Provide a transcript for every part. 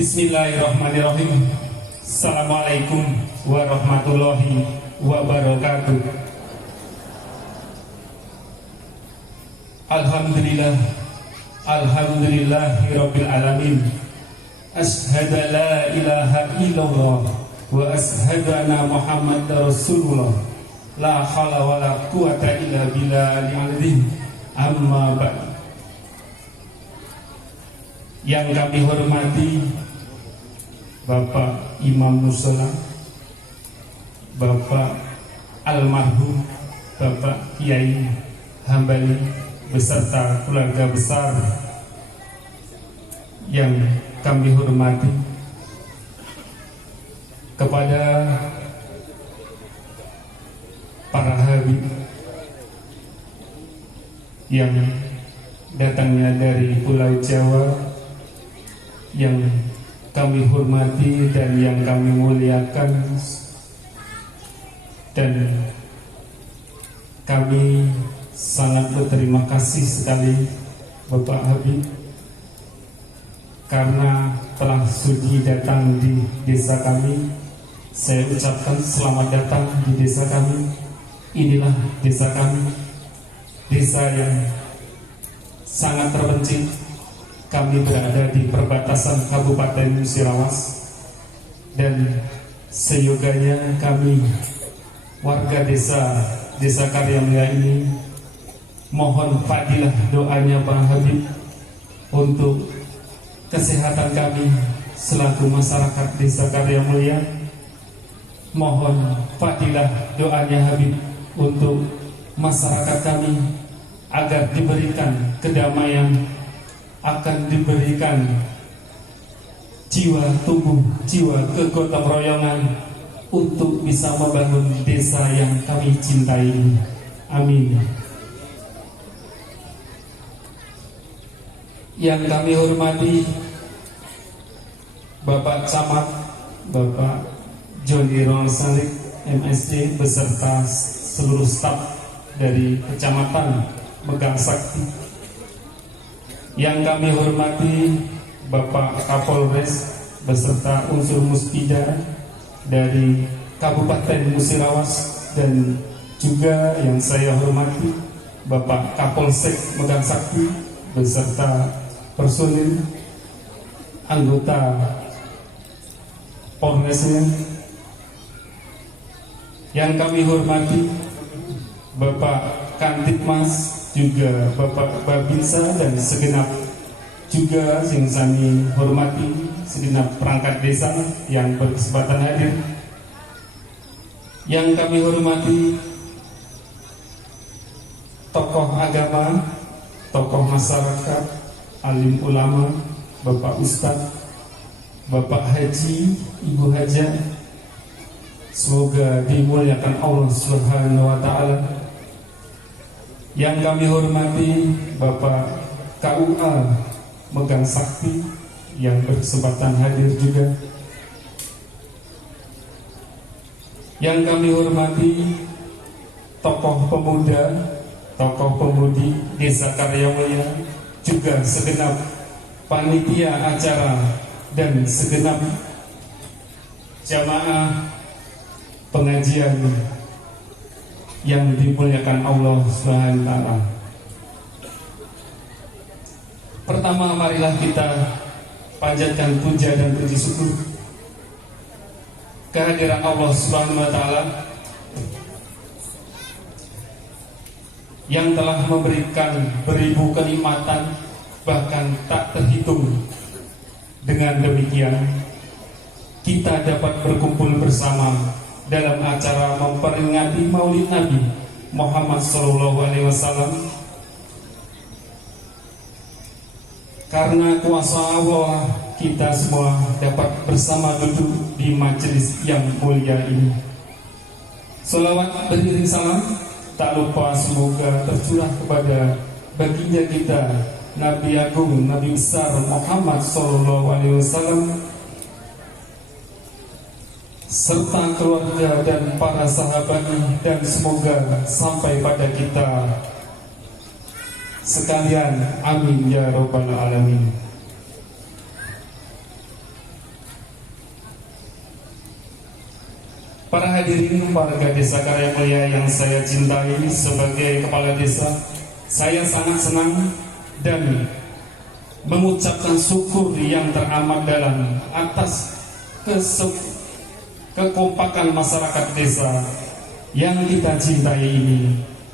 Bismillahirrahmanirrahim. Assalamualaikum warahmatullahi wabarakatuh. Alhamdulillah, alhamdulillahirabbil alamin. Asyhadu an la ilaha illallah wa asyhadu anna Muhammadar Rasulullah. La haula wala quwata illa billahil azim. Amma ba'd. Yang kami hormati Bapak Imam Mushola, Bapak Almarhum Bapak Kiai Hambali beserta keluarga besar yang kami hormati, kepada para habib yang datangnya dari Pulau Jawa, yang kami hormati dan yang kami muliakan, dan kami sangat berterima kasih sekali Bapak Habib karena telah sudi datang di desa kami. Saya ucapkan selamat datang di desa kami. Inilah desa kami, desa yang sangat terpencil. Kami berada di perbatasan Kabupaten Musirawas, dan seyoganya kami warga desa Karya Mulia ini mohon fadilah doanya Pak Habib untuk kesehatan kami selaku masyarakat desa Karya Mulia. Mohon fadilah doanya Habib untuk masyarakat kami agar diberikan kedamaian, akan diberikan jiwa tumbuh, jiwa kegotong royongan untuk bisa membangun desa yang kami cintai. Amin. Yang kami hormati Bapak Camat, Bapak Joni Ronald MSc beserta seluruh staf dari Kecamatan Megang Sakti. Yang kami hormati Bapak Kapolres beserta unsur Muspida dari Kabupaten Musirawas, dan juga yang saya hormati Bapak Kapolsek Megang Sakti beserta personil anggota Polresnya. Yang kami hormati Bapak Kantipmas, juga Bapak Babinsa, dan segenap juga yang kami hormati segenap perangkat desa yang berkesempatan hadir. Yang kami hormati tokoh agama, tokoh masyarakat, alim ulama, Bapak Ustadz, Bapak Haji, Ibu Hajah, semoga dimuliakan Allah Subhanahu wa Ta'ala. Yang kami hormati Bapak KUA Megang Sakti yang berkesempatan hadir juga. Yang kami hormati tokoh pemuda, tokoh pemudi Desa Karya Mulia, juga segenap panitia acara dan segenap jamaah pengajian yang dimuliakan Allah Subhanahu wa Ta'ala. Pertama, marilah kita panjatkan puja dan puji syukur kehadiran Allah Subhanahu wa Ta'ala yang telah memberikan beribu kenikmatan, bahkan tak terhitung. Dengan demikian kita dapat berkumpul bersama dalam acara memperingati Maulid Nabi Muhammad SAW. Karena kuasa Allah, kita semua dapat bersama duduk di majelis yang mulia ini. Salawat beriring salam tak lupa semoga tercurah kepada baginda kita Nabi Agung, Nabi besar Muhammad SAW, serta keluarga dan para sahabatnya, dan semoga sampai pada kita sekalian. Amin ya rabbal alamin. para hadirin warga Desa Karya Mulia yang saya cintai, sebagai kepala desa, saya sangat senang dan mengucapkan syukur yang teramat dalam atas kekompakan masyarakat desa yang kita cintai ini.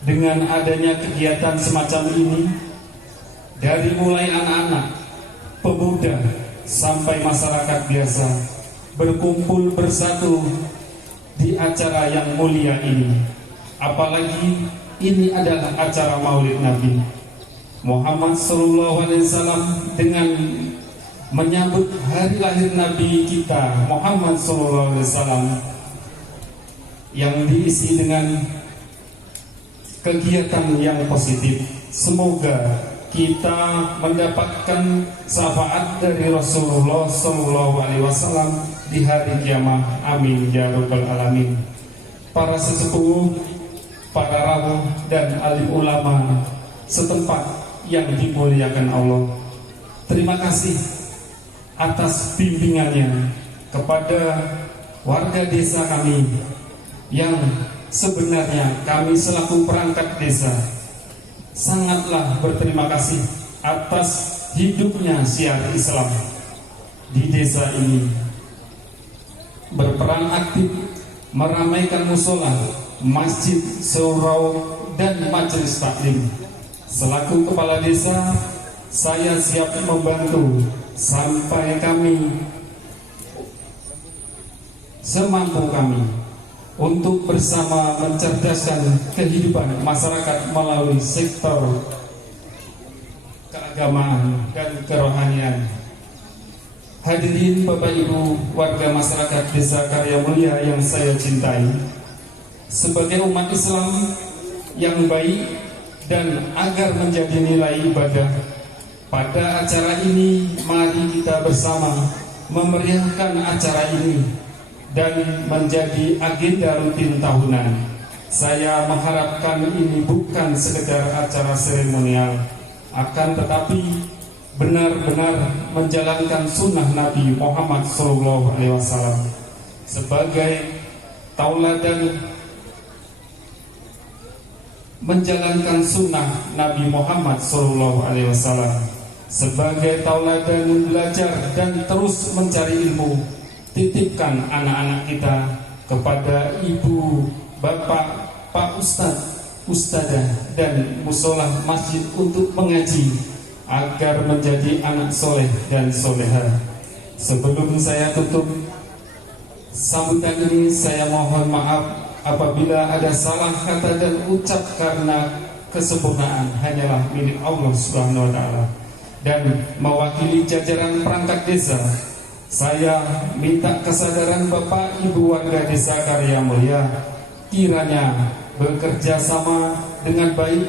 Dengan adanya kegiatan semacam ini, dari mulai anak-anak, pemuda, sampai masyarakat biasa berkumpul bersatu di acara yang mulia ini. Apalagi ini adalah acara Maulid Nabi Muhammad SAW, dengan menyambut hari lahir Nabi kita Muhammad SAW, yang diisi dengan kegiatan yang positif. Semoga kita mendapatkan syafaat dari Rasulullah SAW di hari kiamat. Amin ya rabbal alamin. Para sesepuh, para rawuh dan alim ulama setempat yang dimuliakan Allah, terima kasih atas bimbingannya kepada warga desa kami, yang sebenarnya kami selaku perangkat desa sangatlah berterima kasih atas hidupnya syiar Islam di desa ini. Berperan aktif meramaikan musola, masjid, surau, dan majelis taklim. Selaku kepala desa, saya siap membantu sampai kami semampu kami untuk bersama mencerdaskan kehidupan masyarakat melalui sektor keagamaan dan kerohanian. Hadirin Bapak Ibu warga masyarakat Desa Karya Mulia yang saya cintai, sebagai umat Islam yang baik dan agar menjadi nilai ibadah, pada acara ini mari kita bersama memeriahkan acara ini dan menjadi agenda rutin tahunan. Saya mengharapkan ini bukan sekedar acara seremonial, akan tetapi benar-benar menjalankan sunnah Nabi Muhammad SAW sebagai tauladan, menjalankan sunnah Nabi Muhammad SAW sebagai tauladan belajar dan terus mencari ilmu. Titipkan anak-anak kita kepada ibu, bapak, pak ustadz, ustadzah, dan musolah masjid untuk mengaji agar menjadi anak soleh dan soleha. Sebelum saya tutup sambutan ini, saya mohon maaf apabila ada salah kata dan ucap, karena kesempurnaan hanyalah milik Allah Subhanahu wa Ta'ala. Dan mewakili jajaran perangkat desa, saya minta kesadaran Bapak Ibu warga Desa Karya Mulia, kiranya bekerja sama dengan baik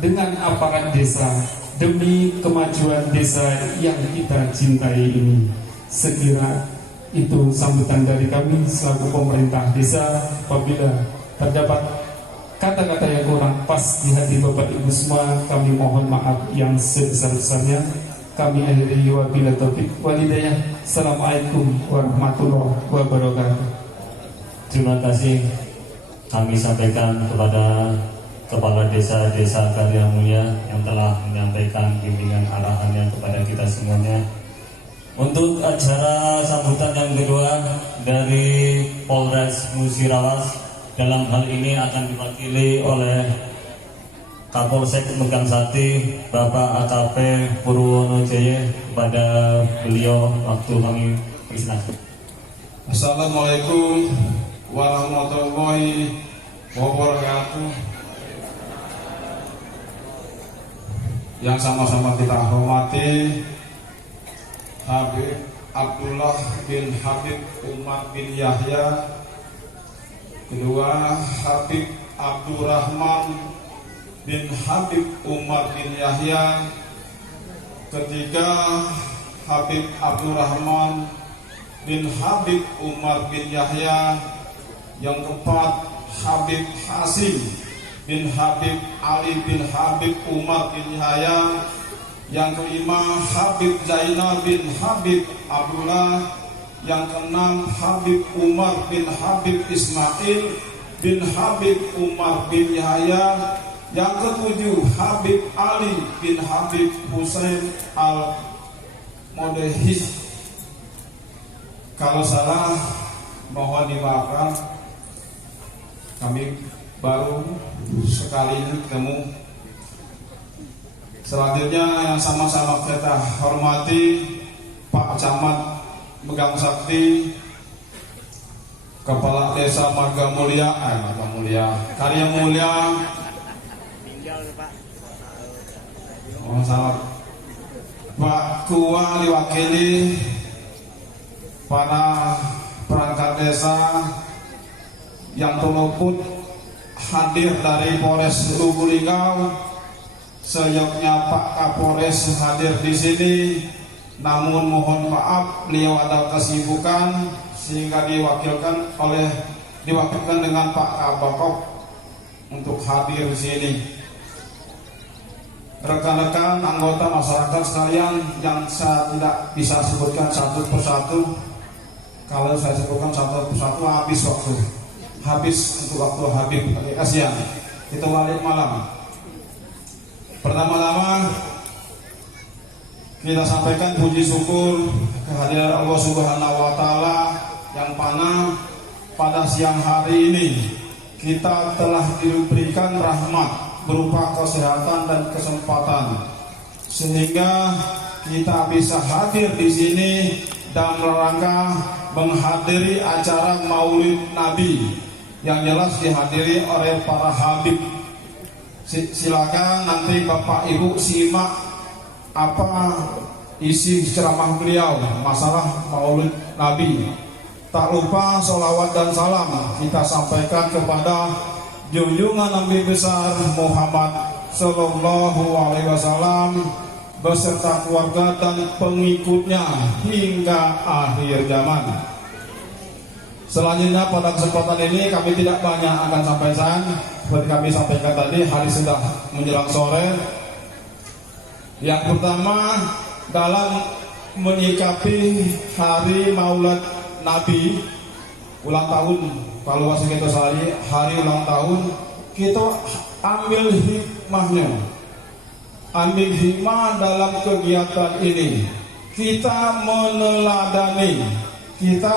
dengan aparat desa demi kemajuan desa yang kita cintai ini. Sekira itu sambutan dari kami selaku pemerintah desa. Apabila terdapat kata-kata yang kurang pas di hati Bapak Ibu semua, kami mohon maaf yang sebesar-besarnya. Kami akhiri wabillahi taufiq wal hidayah. Assalamualaikum warahmatullahi wabarakatuh. Terima kasih kami sampaikan kepada Kepala Desa Karya Mulia yang telah menyampaikan bimbingan arahannya kepada kita semuanya. Untuk acara sambutan yang kedua dari Polres Musirawas, dalam hal ini akan diwakili oleh Kapolsek Megang Sati, Bapak AKP Purwono Jaya. Kepada beliau waktu kami persilakan. Assalamualaikum warahmatullahi wabarakatuh. Yang sama-sama kita hormati Habib Abdullah bin Habib Umar bin Yahya, kedua Habib Abdurrahman bin Habib Umar bin Yahya, ketiga Habib Abdurrahman bin Habib Umar bin Yahya, yang keempat Habib Hasim bin Habib Ali bin Habib Umar bin Yahya, yang kelima Habib Zainal bin Habib Abdullah, Yang keenam Habib Umar bin Habib Ismail bin Habib Umar bin Yahya. Yang ketujuh Habib Ali bin Habib Husain al-Modehis. Kalau salah mohon dimaafkan, kami baru sekali ini ketemu. Selanjutnya yang sama-sama kita hormati Pak Camat Megang Sakti, Kepala Desa Marga Mulia, Karya Mulia, Pak Kua diwakili para perangkat desa yang terluput hadir dari Polres Lubuk Linggau. Seyoknya Pak Kapolres hadir di sini, namun mohon maaf beliau ada kesibukan sehingga diwakilkan dengan Pak Kabakok untuk hadir di sini. Rekan-rekan anggota masyarakat sekalian yang saya tidak bisa sebutkan satu persatu, kalau saya sebutkan satu persatu habis untuk waktu Habib Asia. Kita balik malam. Pertama-tama kita sampaikan puji syukur kehadiran Allah Subhanahu wa Ta'ala yang mana pada siang hari ini kita telah diberikan rahmat berupa kesehatan dan kesempatan sehingga kita bisa hadir di sini dalam rangka menghadiri acara Maulid Nabi yang jelas dihadiri oleh para habib. Silakan nanti Bapak Ibu simak apa isi ceramah beliau masalah Maulid Nabi. Tak lupa sholawat dan salam kita sampaikan kepada junjungan Nabi besar Muhammad Sallallahu Alaihi Wasallam beserta keluarga dan pengikutnya hingga akhir zaman. Selanjutnya pada kesempatan ini kami tidak banyak akan sampaikan. Seperti kami sampaikan tadi, hari sudah menjelang sore. Yang pertama dalam menyikapi hari Maulid Nabi, ulang tahun, kalau bahasa kita sehari hari ulang tahun, kita ambil hikmahnya, ambil hikmah dalam kegiatan ini. Kita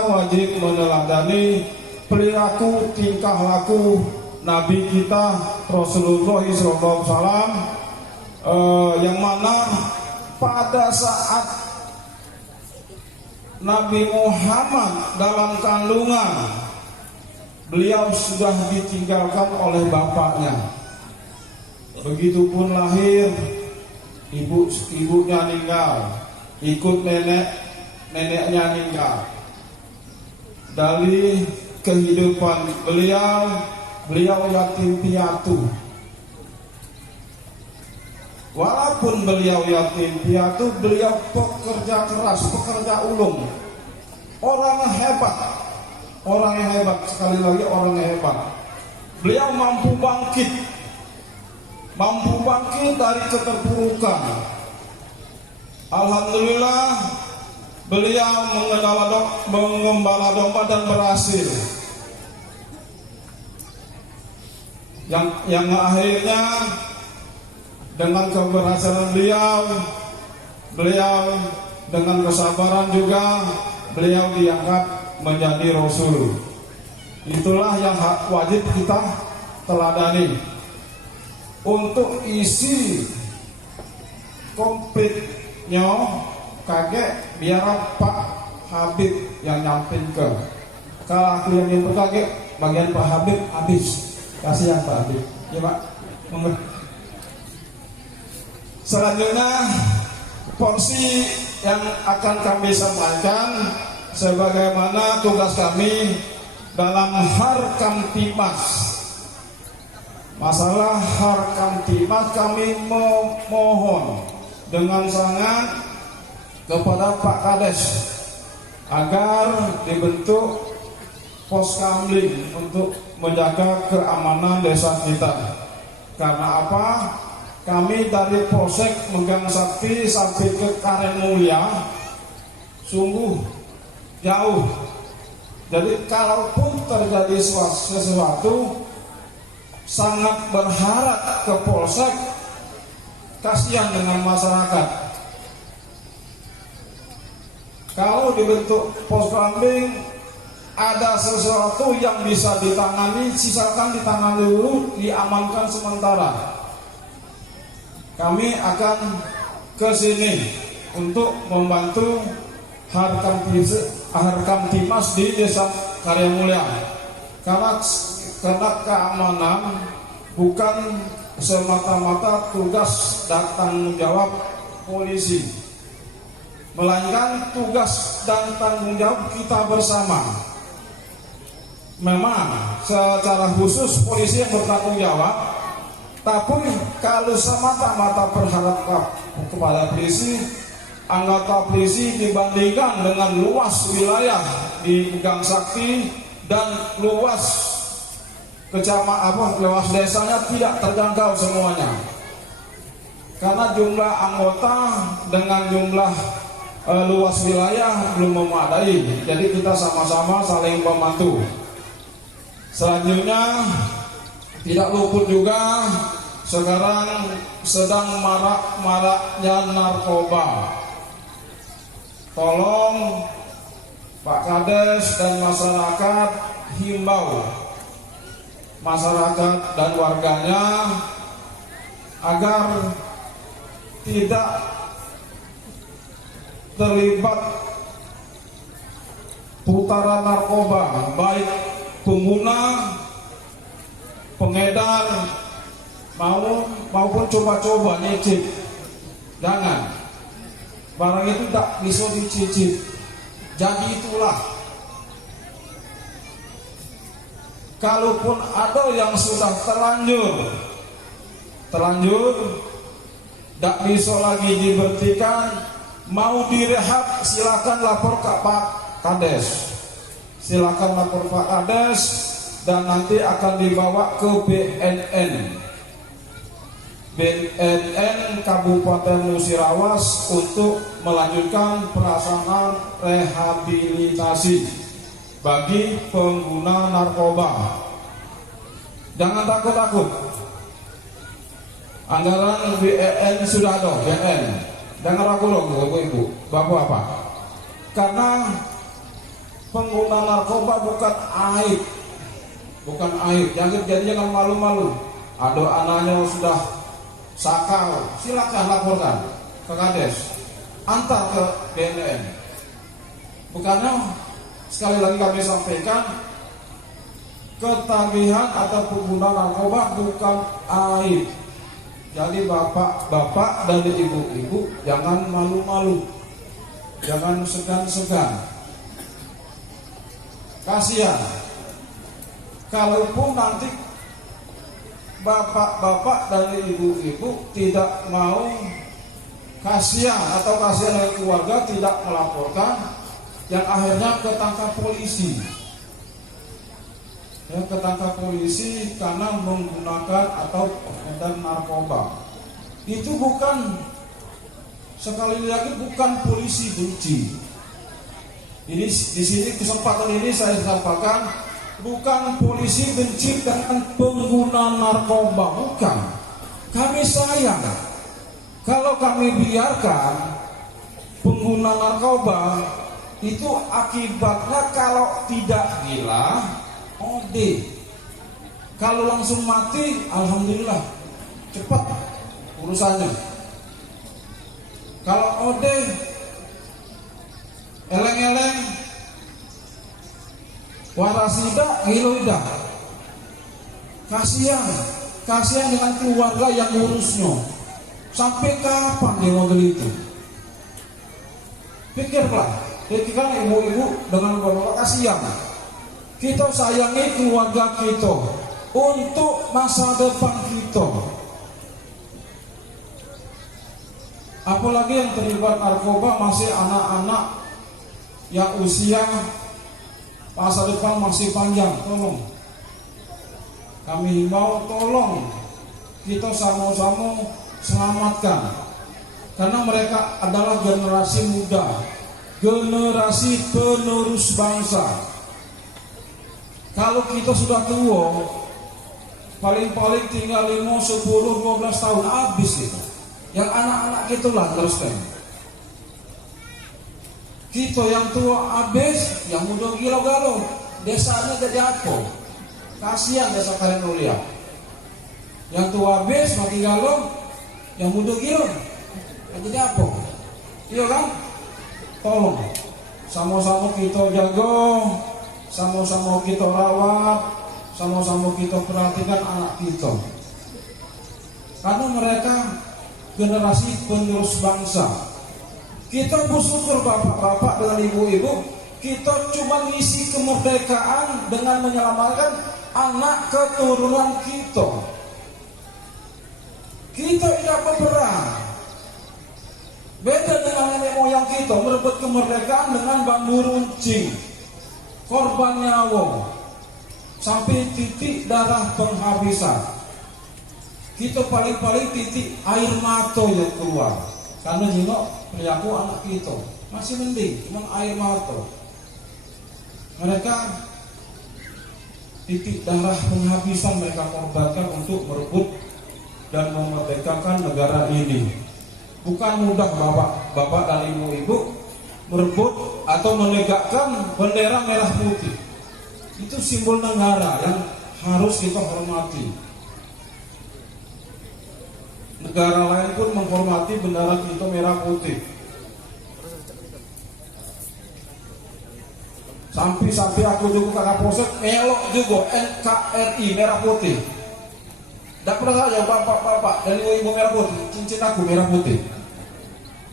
wajib meneladani perilaku tingkah laku Nabi kita Rasulullah SAW, yang mana pada saat Nabi Muhammad dalam kandungan beliau sudah ditinggalkan oleh bapaknya. Begitupun lahir, ibunya meninggal, ikut neneknya meninggal. Dari kehidupan beliau yatim piatu. Walaupun beliau yatim piatu, beliau pekerja keras, pekerja ulung. Orang yang hebat, sekali lagi orang yang hebat. Beliau mampu bangkit dari keterpurukan. Alhamdulillah, beliau mengembala domba dan berhasil. Yang akhirnya dengan keberhasilan beliau dengan kesabaran juga beliau diangkat menjadi Rasul. Itulah yang wajib kita teladani. Untuk isi komplitnya kaget biar Pak Habib yang nyampin ke. Kalau aku yang kaget bagian Pak Habib habis. Kasihan Pak Habib. Ya Pak. Selanjutnya porsi yang akan kami sampaikan sebagaimana tugas kami dalam Harkamtimas. Masalah Harkamtimas kami memohon dengan sangat kepada Pak Kades agar dibentuk pos kamling untuk menjaga keamanan desa kita. Karena apa? Kami dari Polsek Megang Sakti sampai ke Karen Mulia sungguh jauh. Jadi kalaupun terjadi sesuatu, sangat berharap ke Polsek, kasihan dengan masyarakat. Kalau dibentuk pos kambing, ada sesuatu yang bisa ditangani, sisakan ditangani dulu, diamankan sementara. Kami akan ke sini untuk membantu Harkamtimas di Desa Karya Mulia. Karena keamanan bukan semata-mata tugas dan tanggung jawab polisi, melainkan tugas dan tanggung jawab kita bersama. Memang secara khusus polisi yang bertanggung jawab, tapi kalau semata-mata berharap kepada polisi, anggota polisi dibandingkan dengan luas wilayah di Gang Sakti dan luas luas desanya tidak terjangkau semuanya. Karena jumlah anggota dengan jumlah luas wilayah belum memadai, jadi kita sama-sama saling membantu. Selanjutnya tidak luput juga sekarang sedang marak-maraknya narkoba. Tolong Pak Kades dan masyarakat, himbau masyarakat dan warganya agar tidak terlibat putaran narkoba, baik pengguna, pengedar maupun coba-coba nyicip. Jangan, barang itu tak bisa dicicip. Jadi itulah, kalaupun ada yang sudah terlanjur tak bisa lagi diberhentikan, mau direhab, silakan lapor ke Pak Kades. Silakan lapor Pak Kades dan nanti akan dibawa ke BNN Kabupaten Musirawas untuk melanjutkan pelaksanaan rehabilitasi bagi pengguna narkoba. Jangan takut-takut. Anggaran BNN sudah ada, BNN. Jangan ragu dong, ibu-ibu, bapak-bapak. Karena pengguna narkoba bukan aib. Bukan aib. Jangan malu-malu. Ada anaknya sudah sakau, silakan laporkan ke Kades, antar ke BNN. Bukannya, sekali lagi kami sampaikan, ketagihan atau pengguna narkoba bukan aib. Jadi bapak-bapak dan ibu-ibu jangan malu-malu, jangan segan-segan. Kasihan kalaupun nanti bapak-bapak dan ibu-ibu tidak mau, kasihan atau kasihan dari keluarga tidak melaporkan, yang akhirnya ketangkap polisi. Ya, ketangkap polisi karena menggunakan atau pengedar narkoba. Itu bukan, sekali lagi bukan polisi benci. Ini di sini kesempatan ini saya sampaikan, bukan polisi benci dengan pengguna narkoba, bukan. Kami sayang kalau kami biarkan pengguna narkoba itu akibatnya kalau tidak gila, OD. Kalau langsung mati, alhamdulillah cepat urusannya. Kalau OD, eleng-eleng, warasida, hiloida. Kasihan dengan keluarga yang ngurusnya. Sampai kapan dia model itu? Pikirkan ibu-ibu dengan bapak-bapak, kasihan. Kita sayangi keluarga kita untuk masa depan kita. Apalagi yang terlibat narkoba masih anak-anak yang usia masa depan masih panjang. Tolong kami himbau, tolong kita sama-sama selamatkan, karena mereka adalah generasi muda generasi penerus bangsa. Kalau kita sudah tua, paling-paling tinggal 5, 10, 12 tahun habis kita. Yang anak-anak kita lah teruskan. Kita yang tua habis, yang muda gila-galo. Desanya jadi apa? Kasihan desa kalian mulia. Yang tua habis, makin galau, yang muda gila. Jadi apa? Iya kan? Tolong, sama-sama kita jaga, sama-sama kita rawat, sama-sama kita perhatikan anak kita. Karena mereka generasi penerus bangsa. Kita bersyukur bapak-bapak dengan ibu-ibu, kita cuma ngisi kemerdekaan dengan menyelamatkan anak keturunan kita. Kita tidak berperang. Beda dengan nenek moyang kita merebut kemerdekaan dengan bambu runcing, korban nyawa, sampai titik darah penghabisan. Kita paling-paling titik air mata yang keluar. Karena jengok perilaku anak kita masih mending, cuma air mata. Mereka titik darah penghabisan mereka korbankan untuk merebut dan memerdekakan negara ini. Bukan mudah bapak-bapak dan ibu-ibu merebut atau menegakkan bendera merah putih. Itu simbol negara yang harus kita hormati. Negara lain pun menghormati bendera kita merah putih. Sampai aku juga kakak polsek melok juga NKRI merah putih. Tidak pernah saja bapak-bapak dan ibu-ibu merah putih. Cincin aku merah putih,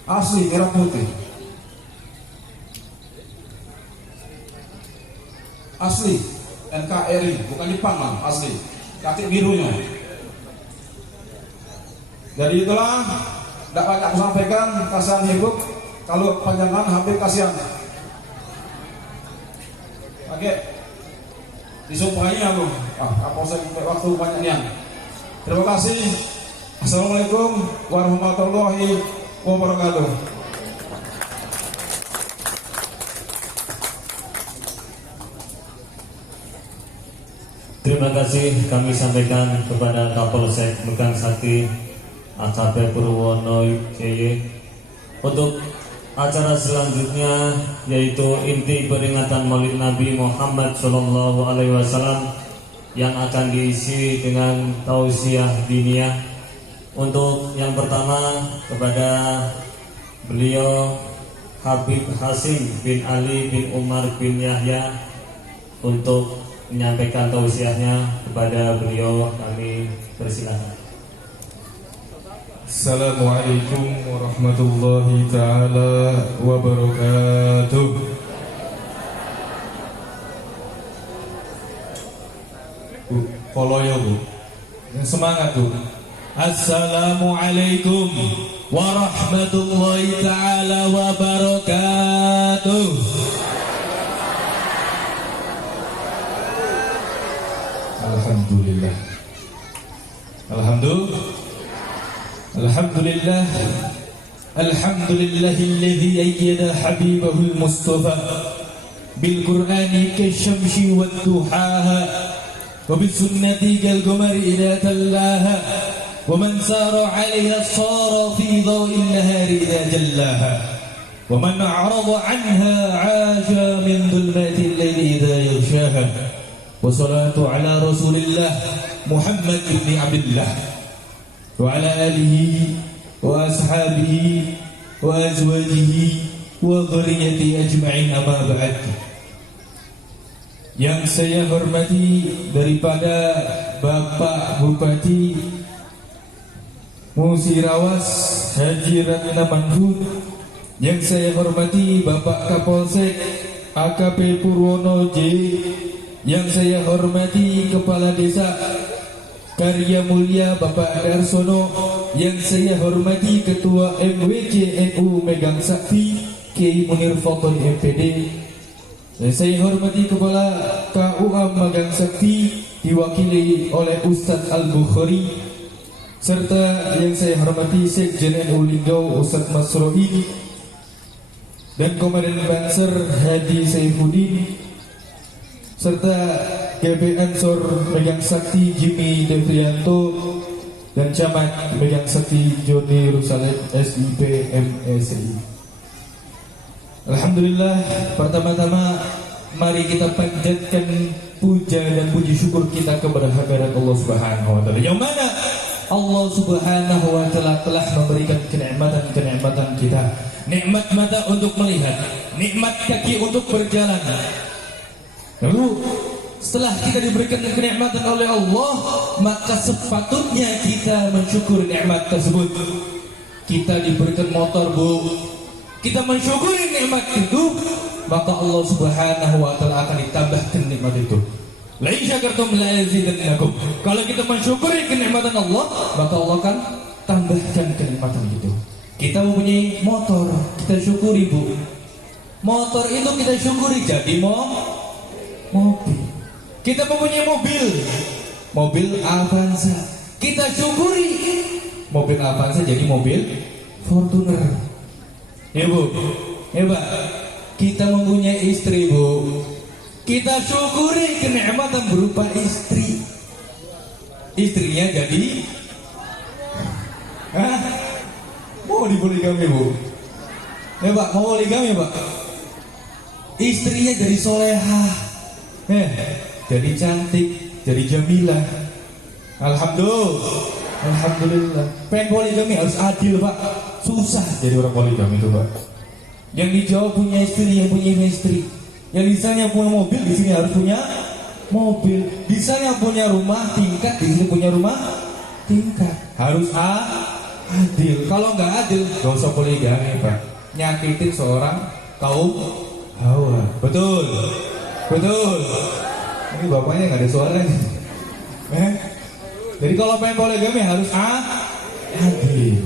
asli merah putih, asli NKRI, bukan Jepang, asli kaki birunya. Jadi itulah, tidak banyak aku sampaikan, kasihan hidup. Kalau panjangan hampir kasihan. Oke, disumpahinya aku. Kapolsek waktu banyaknya. Terima kasih. Assalamualaikum warahmatullahi wabarakatuh. Terima kasih kami sampaikan kepada Kapolsek Megang Sakti AKP Purwono JY. Untuk acara selanjutnya yaitu inti peringatan Maulid Nabi Muhammad SAW yang akan diisi dengan tausiah diniyah. Untuk yang pertama kepada beliau Habib Hasim bin Ali bin Umar bin Yahya untuk menyampaikan tausiahnya. Kepada beliau kami persilakan. Assalamualaikum warahmatullahi ta'ala wabarakatuh. Kalau ya bu, semangat bu. Assalamualaikum warahmatullahi ta'ala wabarakatuh. Alhamdulillah. Alhamdulillah. Alhamdulillahilladzi ayyada habibahul mustafa bil qur'ani kasyamsi wad duhaha wa bis sunnati kal qamari idza tallaha wa man sara 'alayha sara fi dhawil nahari idza jallaha wa man a'rada 'anha 'asha min dhulmatil layli idza yaghshaha wa salatu ala rasulillah Muhammad ibn Abdullah wa ala alihi wa ashabihi wa azwajihi wa dhurriyyati ajma'in, amma ba'd. Yang saya hormati daripada Bapak Bupati Musirawas Haji Ratna Manhud, yang saya hormati Bapak Kapolsek AKP Purwono J, yang saya hormati Kepala Desa Karya Mulia Bapak Darsono, yang saya hormati Ketua MWC NU Megang Sakti Kiai Munir Fadl MPD, yang saya hormati Kepala KUA Megang Sakti diwakili oleh Ustadz Al-Bukhari, serta yang saya hormati Sekjen NU Linggau Ustadz Masrohi, dan Komandan Banser Hadi Saifuddin, serta GB Ansor Megang Sakti Jimmy Devrianto dan Camat Megang Sakti Joni Rusalet SIP MESI. Alhamdulillah, pertama-tama mari kita panjatkan puja dan puji syukur kita kepada hadirat Allah Subhanahu wa taala. Yang mana Allah Subhanahu wa taala telah memberikan kenikmatan-kenikmatan kita. Nikmat mata untuk melihat, nikmat kaki untuk berjalan. Lalu setelah kita diberikan kenikmatan oleh Allah, maka sepatutnya kita mensyukuri nikmat tersebut. Kita diberikan motor, Bu. Kita mensyukuri nikmat itu, maka Allah Subhanahu wa taala akan ditambahkan nikmat itu. La in syakartum la yazidannakum. Kalau kita mensyukuri kenikmatan Allah, maka Allah akan tambahkan kenikmatan itu. Kita mempunyai motor, kita syukuri, Bu. Motor itu kita syukuri jadi mobil. Kita mempunyai mobil Avanza. Kita syukuri mobil Avanza jadi mobil Fortuner. Ya, Bu. Hebat. Kita mempunyai istri, Bu. Kita syukuri kenikmatan berupa istri. Istrinya jadi mau dipoligami, Bu. Ya, Pak, mau poligami, Pak. Istrinya jadi solehah, jadi cantik, jadi jamilah. Alhamdulillah. Pengen poligami harus adil, Pak. Susah jadi orang poligami itu, Pak. Yang di Jawa punya istri, yang punya istri. Yang di sana punya mobil, di sini harus punya mobil. Di sana punya rumah tingkat, di sini punya rumah tingkat. Harus adil. Kalau nggak adil, nggak usah poligami, Pak. Nyakitin seorang kaum hawa. Betul. Ini bapaknya nggak ada suaranya. Jadi kalau pengen poligami harus adil.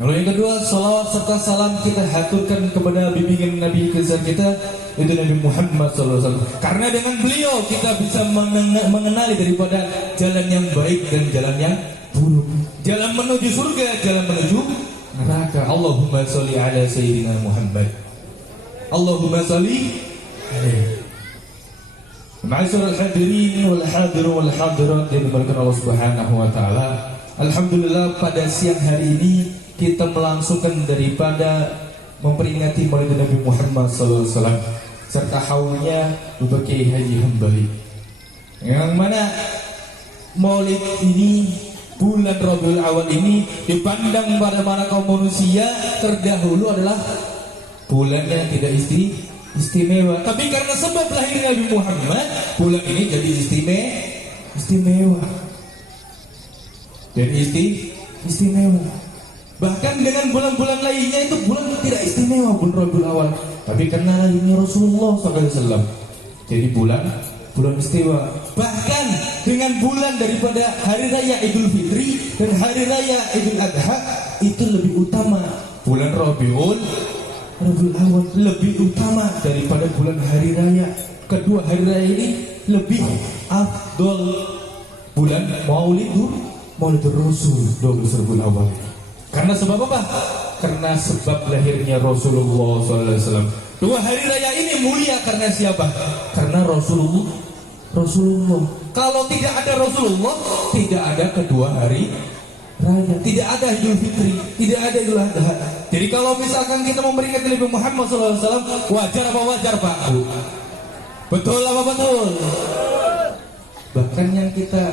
Lalu yang kedua, salawat serta salam kita haturkan kepada bimbingan Nabi besar kita, itu Nabi Muhammad SAW. Karena dengan beliau kita bisa mengenali daripada jalan yang baik dan jalan yang buruk, jalan menuju surga, jalan menuju neraka. Allahumma sholli ala sayyidina Muhammad. Allahumma sholli alaihi. Ma'asyiral hadirin wal hadirun wal hadirat yang dimuliakan Allah Subhanahu wa taala. Alhamdulillah, pada siang hari ini kita melangsungkan daripada memperingati Maulid Nabi Muhammad SAW serta haulnya Bapak Kiai Haji Hambali, yang mana Maulid ini, bulan Rabiul Awal ini dipandang pada para kaum manusia terdahulu adalah bulan yang tidak istimewa. Tapi karena sebab lahirnya Nabi Muhammad, bulan ini jadi istimewa dan istimewa. Bahkan dengan bulan-bulan lainnya itu bulan tidak istimewa, bulan Rabiul Awal. Tapi karena lahirnya Rasulullah SAW, jadi bulan istimewa. Bahkan dengan bulan daripada hari raya Idul Fitri dan hari raya Idul Adha itu lebih utama. Bulan Rabiul Awal lebih utama daripada bulan hari raya. Kedua hari raya ini lebih afdol. Bulan Maulidur Rasul 12 Rabiul Awal. Karena sebab apa? Karena sebab lahirnya Rasulullah SAW. Dua hari raya ini mulia karena siapa? Karena Rasulullah. Kalau tidak ada Rasulullah, tidak ada kedua hari raya, tidak ada Idul Fitri, tidak ada Idul Adha. Jadi kalau misalkan kita memperingati Nabi Muhammad SAW, wajar apa wajar, Pak? Betul apa betul? Bahkan yang kita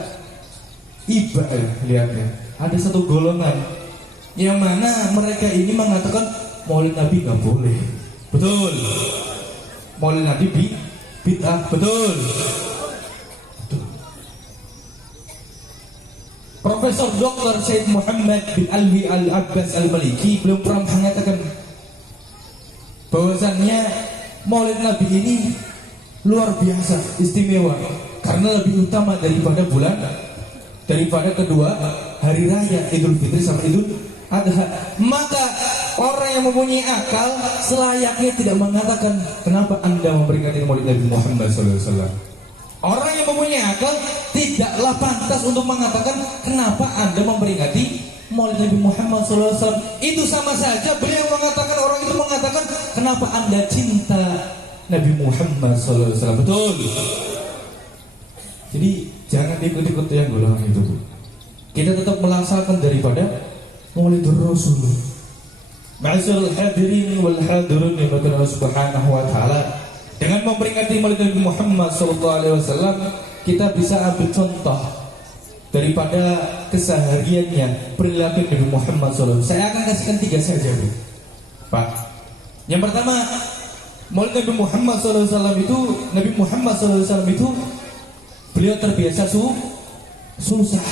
iba lihatnya, ada satu golongan yang mana mereka ini mengatakan Maulid Nabi nggak boleh. Betul. Maulid Nabi bid'ah. Betul. Profesor Dr. Syed Muhammad bin Alwi Al-Abbas Al-Maliki belum pernah mengatakan bahwasannya Maulid Nabi ini luar biasa istimewa karena lebih utama daripada kedua hari raya Idul Fitri sama Idul Adha. Maka orang yang mempunyai akal selayaknya tidak mengatakan kenapa Anda memperingati Maulid Nabi Muhammad SAW. Orang yang mempunyai akal tidaklah pantas untuk mengatakan kenapa Anda memperingati Maulid Nabi Muhammad SAW. Itu sama saja beliau mengatakan, orang itu mengatakan, kenapa Anda cinta Nabi Muhammad SAW? Betul. Jadi jangan ikut-ikut yang golongan itu, Bu. Kita tetap melaksanakan daripada Maulidur Rasul. Ma'asyiral hadirin wal hadirun yang Allah Subhanahu wa taala, dengan memperingati Maulid Nabi Muhammad SAW, kita bisa ambil contoh daripada kesehariannya perilaku Nabi Muhammad SAW. Saya akan kasihkan 3 saja, Bu. Pak. Yang pertama, Maulid Nabi Muhammad SAW itu, Nabi Muhammad SAW itu beliau terbiasa susah.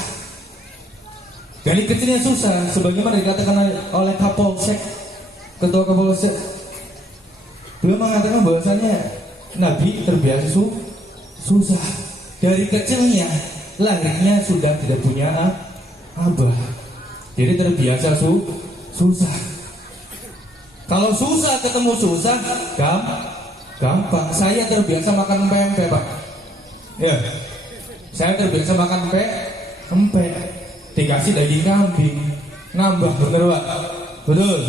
Dari kecilnya susah, sebagaimana dikatakan oleh Kapolsek, Ketua Kapolsek. Beliau mengatakan bahwasanya Nabi terbiasa susah. Dari kecilnya, lahirnya sudah tidak punya abah. Jadi terbiasa susah. Kalau susah ketemu susah, gampang. Saya terbiasa makan pempek, Pak. Ya, saya terbiasa makan pempek. Dikasih daging kambing, nambah, bener Pak? Betul,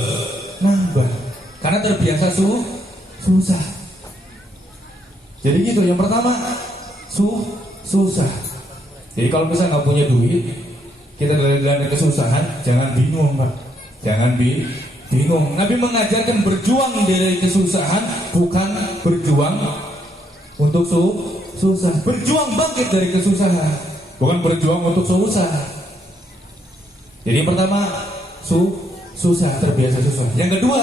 nambah. Karena terbiasa susah. Jadi gitu. Yang pertama, susah. Jadi kalau misalnya nggak punya duit, kita dalam kesusahan, jangan bingung, Pak. Jangan bingung. Nabi mengajarkan berjuang dari kesusahan, bukan berjuang untuk susah. Berjuang bangkit dari kesusahan, bukan berjuang untuk susah. Jadi yang pertama, susah, terbiasa susah. Yang kedua,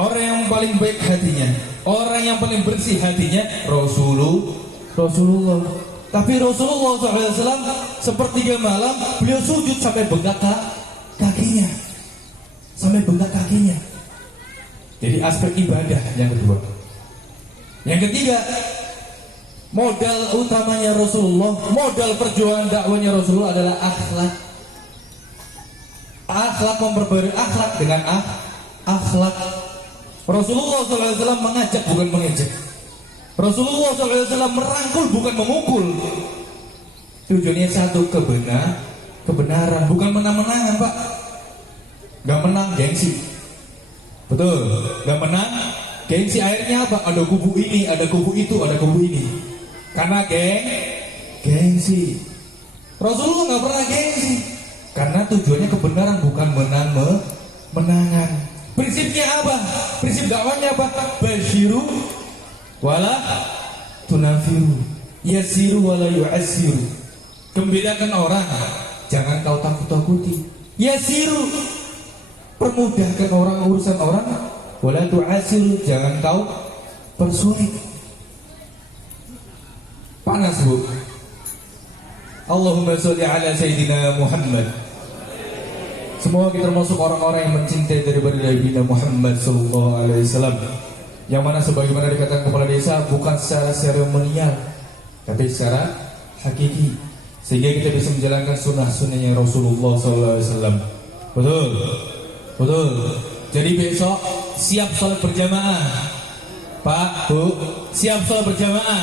orang yang paling baik hatinya, orang yang paling bersih hatinya, Rasulullah. Tapi Rasulullah SAW sepertiga malam beliau sujud sampai bengkak kakinya. Sampai bengkak kakinya. Jadi aspek ibadah yang kedua. Yang ketiga, modal utamanya Rasulullah, modal perjuangan dakwanya Rasulullah adalah akhlak. Akhlak, memperbarui akhlak dengan akhlak. Rasulullah SAW mengajak bukan mengejek. Rasulullah SAW merangkul bukan memukul. Tujuannya satu, kebenaran, bukan menang-menangan, Pak. Gak menang gengsi. Betul, gak menang gengsi. Akhirnya apa? Ada kubu ini, ada kubu itu, ada kubu ini. Karena gengsi. Rasulullah gak pernah gengsi. Karena tujuannya kebenaran, bukan menangan. Prinsipnya apa? Prinsip dakwahnya apa? Basyiru wala tunafiru, yasiru wala yu'assiru. Membedakan orang, jangan kau takut-takuti. Yasiru, permudahkan orang, urusan orang. Wala tu'assiru, jangan kau persulit. Panas, Bu. Allahumma sholli ala Sayyidina Muhammad. Semua kita termasuk orang-orang yang mencintai daripada Nabi Muhammad sallallahu alaihi wasallam. Yang mana sebagaimana dikatakan kepala desa, bukan secara seremonial, tapi secara hakiki, sehingga kita bisa menjalankan sunnah-sunnahnya Rasulullah sallallahu alaihi wasallam. Betul. Jadi besok siap sholat berjamaah, Pak, Bu. Siap sholat berjamaah.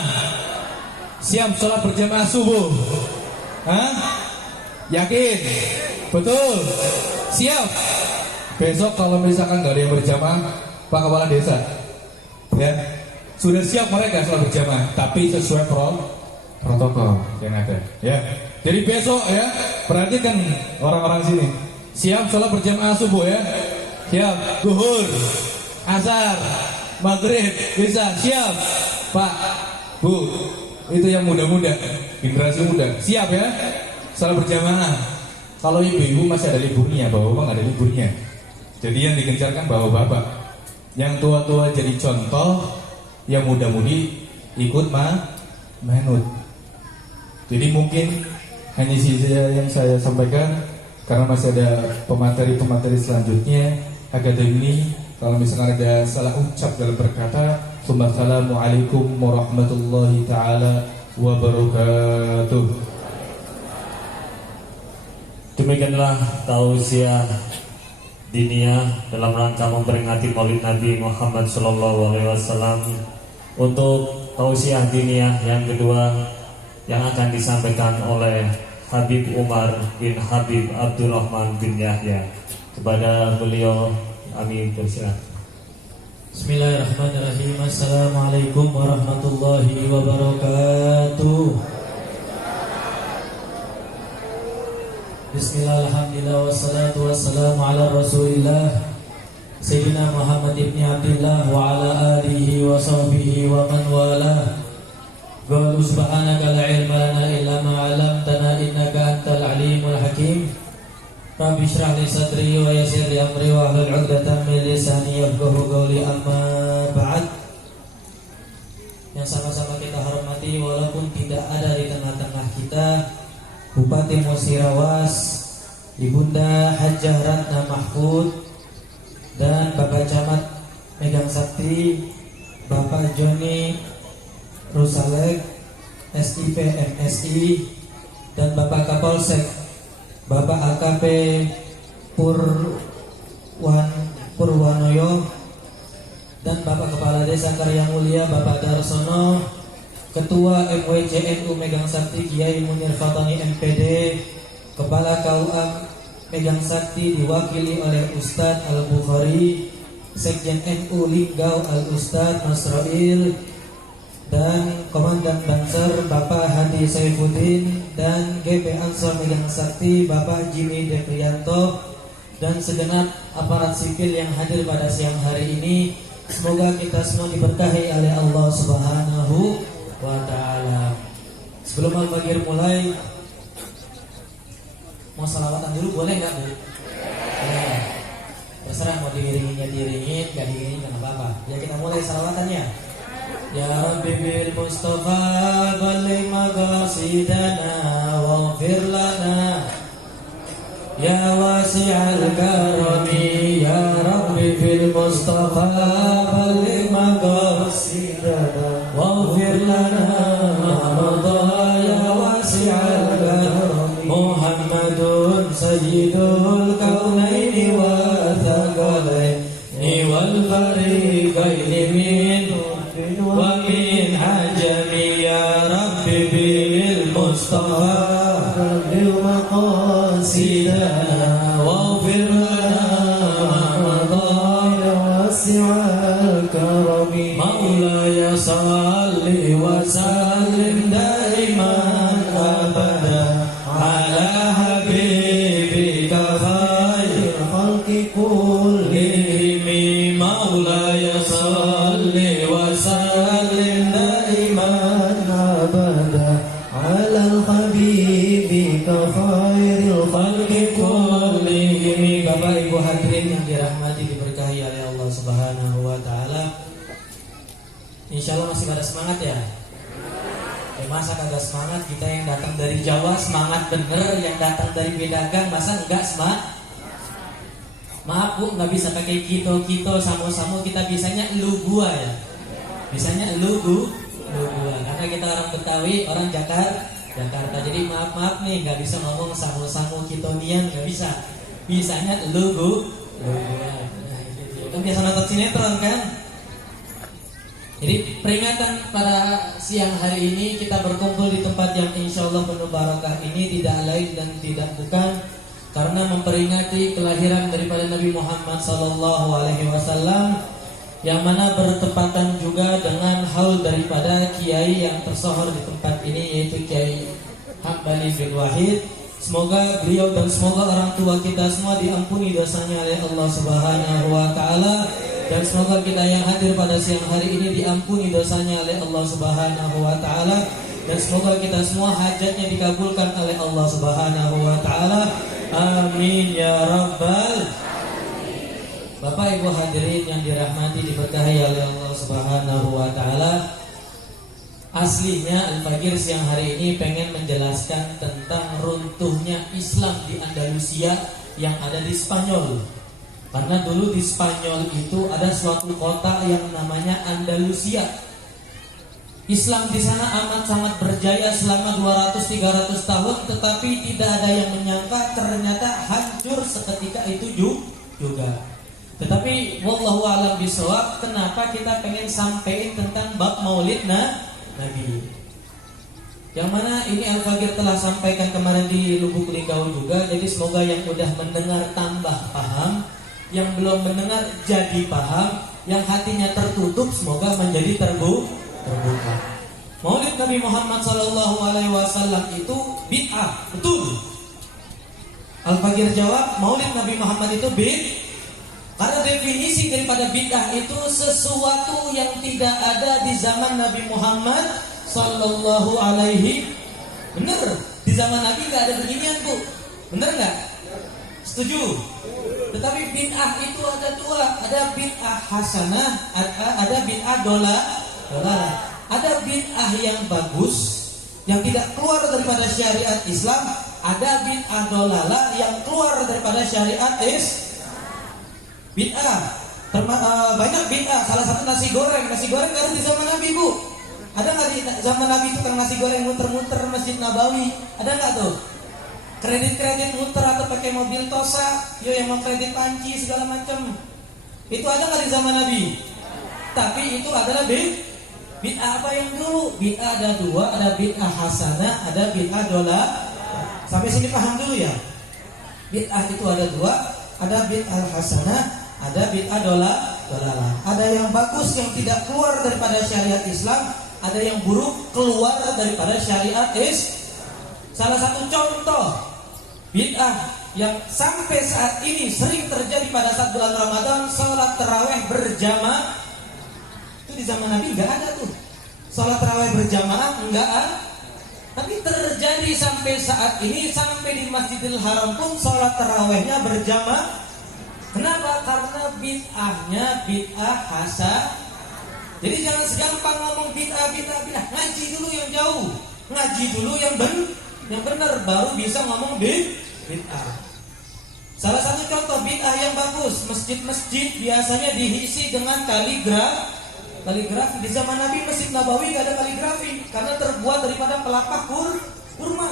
Siap sholat berjamaah subuh. Hah? Yakin? Betul. Siap. Besok kalau misalkan gak ada yang berjamaah, Pak Kepala Desa, ya, sudah siap mereka sholat berjamaah, tapi sesuai protokol yang ada, ya. Jadi besok, ya, perhatikan orang-orang sini. Siap sholat berjamaah subuh, ya. Siap. Zuhur, asar, maghrib, bisa. Siap, Pak, Bu. Itu yang muda-muda, generasi muda. Siap, ya. Sholat berjamaah. Kalau ibu-ibu masih ada liburnya, bapak-bapak nggak ada liburnya. Jadi yang digencarkan bapak-bapak. Yang tua-tua jadi contoh, yang muda-mudi ikut manut. Jadi mungkin hanya saja yang saya sampaikan, karena masih ada pemateri-pemateri selanjutnya. Akademi, kalau misalkan ada salah ucap dalam berkata, Assalamualaikum warahmatullahi ta'ala wabarakatuh. Demikianlah tausiah diniyah dalam rangka memperingati Maulid Nabi Muhammad SAW. Untuk tausiah diniyah yang kedua yang akan disampaikan oleh Habib Umar bin Habib Abdurrahman bin Yahya. Kepada beliau kami persilakan. Bismillahirrahmanirrahim. Assalamualaikum warahmatullahi wabarakatuh. Bismillah, alhamdulillah, wassalatu wassalamu ala rasulillah Sayyidina Muhammad ibn Abdillah wa ala alihi wa sahbihi wa man walah. Qalu subhanaka la ilma lana illa ma 'allamtana innaka antal alimul hakim. Rabbi shrah li sadri wa yassir li amri wa hlul 'uqdatam min lisani yafqahu qawli, amma ba'd. Yang sama-sama kita hormati walaupun tidak ada di tengah-tengah kita, Bupati Musirawas, Ibunda Hajjah Ratna Mahfud, dan Bapak Camat Megang Sakti, Bapak Joni Rusalek, SIP MSI, dan Bapak Kapolsek, Bapak AKP Purwanoyo, dan Bapak Kepala Desa Karya Mulia Bapak Darsono, Ketua MWJNU Megang Sakti Kiai Munir Fatani MPD, Kepala KUA Megang Sakti diwakili oleh Ustadz Al-Bukhari, Sekjen NU Linggau Al-Ustadz Nasrail, dan Komandan Banser Bapak Hadi Saifuddin, dan GP Ansor Megang Sakti Bapak Jimmy Dekrianto, dan segenap aparat sipil yang hadir pada siang hari ini. Semoga kita semua diberkahi oleh Allah Subhanahu wa ta'ala. Sebelum Al-Fajr mulai, mau salawatan dulu boleh nggak, Bu? Ya, terserah mau diiringin, nggak diiringin nggak apa-apa. Ya, kita mulai salawatannya. Ya Rabbi bil Mustafa balligh maqasidana waghfir lana ya wasi'al karami. Ya Rabbi bil Mustafa balligh maqasidana waghfir lana ma ya wasi'al karami. Muhammadun sayyidul kaunaini wa thaqalaini wal fariqaini min wa min ajami. Ya Rabbi bil Mustafa bil maqasidana waghfir lana ma ya wasi'al karami. Maulaya salli wa sallim daiman abada ala habibika khair khalqi kullihim. Maulaya salli wa sallim daiman abada ala habibika khairil khalqi kullihim. Bapak Ibu hadirin yang dirahmati diberkahi oleh Allah Subhanahu wa taala. Insyaallah masih pada semangat ya? Masa kagak semangat? Kita yang datang dari Jawa semangat bener, yang datang dari Bedagang masa enggak semangat? Maaf Bu, nggak bisa pakai kito samo-samo, kita bisanya lu gua ya. Bisanya lu gua. Karena kita orang Betawi, orang Jakarta. Jadi maaf nih, nggak bisa ngomong samo-samo kitonian, nggak bisa. Bisanya lu gua. Nah, gitu. Kan biasa nonton sinetron kan? Jadi peringatan pada siang hari ini kita berkumpul di tempat yang insya Allah penuh barakah ini tidak lain dan tidak bukan karena memperingati kelahiran daripada Nabi Muhammad SAW, yang mana bertepatan juga dengan haul daripada kiai yang tersohor di tempat ini, yaitu Kiai Hambali bin Wahid. Semoga beliau dan semoga orang tua kita semua diampuni dosanya oleh Allah Subhanahu wa taala, dan semoga kita yang hadir pada siang hari ini diampuni dosanya oleh Allah Subhanahu wa taala, dan semoga kita semua hajatnya dikabulkan oleh Allah Subhanahu wa taala. Amin ya rabbal. Bapak Ibu hadirin yang dirahmati diberkahi oleh Allah Subhanahu wa taala. Aslinya Al-Fajr siang hari ini pengen menjelaskan tentang runtuhnya Islam di Andalusia yang ada di Spanyol. Karena dulu di Spanyol itu ada suatu kota yang namanya Andalusia. Islam di sana amat sangat berjaya selama 200-300 tahun, tetapi tidak ada yang menyangka ternyata hancur seketika itu juga. Tetapi wallahu a'lam bishawab, kenapa kita pengen sampein tentang bab Maulid Nabi? Yang mana ini Al-Fagir telah sampaikan kemarin di Lubuk Linggau juga. Jadi semoga yang udah mendengar tambah paham, yang belum mendengar jadi paham, yang hatinya tertutup semoga menjadi terbuka. Maulid Nabi Muhammad SAW itu bid'ah, betul. Al-Fagir jawab, Maulid Nabi Muhammad itu bid'ah. Karena definisi daripada bid'ah itu sesuatu yang tidak ada di zaman Nabi Muhammad Sallallahu Alaihi. Bener, di zaman Nabi nggak ada beginian bu, bener nggak? Setuju? Tetapi bid'ah itu ada dua, ada bid'ah hasanah, ada bid'ah dolalah. Ada bid'ah yang bagus, yang tidak keluar daripada syariat Islam. Ada bid'ah dolalah yang keluar daripada syariat bid'ah. Banyak bid'ah. Salah satu nasi goreng nggak ada di zaman Nabi bu. Ada nggak di zaman Nabi tukang nasi goreng muter-muter Masjid Nabawi? Ada nggak tuh? Kredit muter atau pakai mobil Tosa, yang mau kredit panci segala macam. Itu ada nggak di zaman Nabi? Tapi itu adalah bid'ah apa yang dulu? Bid'ah ada dua, ada bid'ah hasanah, ada bid'ah dolah. Sampai sini paham dulu ya. Bid'ah itu ada dua, ada bid'ah hasanah, ada bid'ah dolalah. Ada yang bagus yang tidak keluar daripada syariat Islam, ada yang buruk keluar daripada syariat Salah satu contoh bid'ah yang sampai saat ini sering terjadi pada saat bulan Ramadan, sholat tarawih berjamaah. Itu di zaman Nabi nggak ada tuh. Sholat tarawih berjamaah nggak ada. Tapi terjadi sampai saat ini, sampai di Masjidil Haram pun sholat tarawihnya berjamaah. Kenapa? Karena bid'ahnya bid'ah hasanah. Jadi jangan segampang ngomong bid'ah. Ngaji dulu yang jauh, ngaji dulu yang benar, baru bisa ngomong bid'ah. Salah satu contoh bid'ah yang bagus, masjid-masjid biasanya diisi dengan kaligrafi. Di zaman Nabi Masjid Nabawi gak ada kaligrafi karena terbuat daripada pelepah kurma.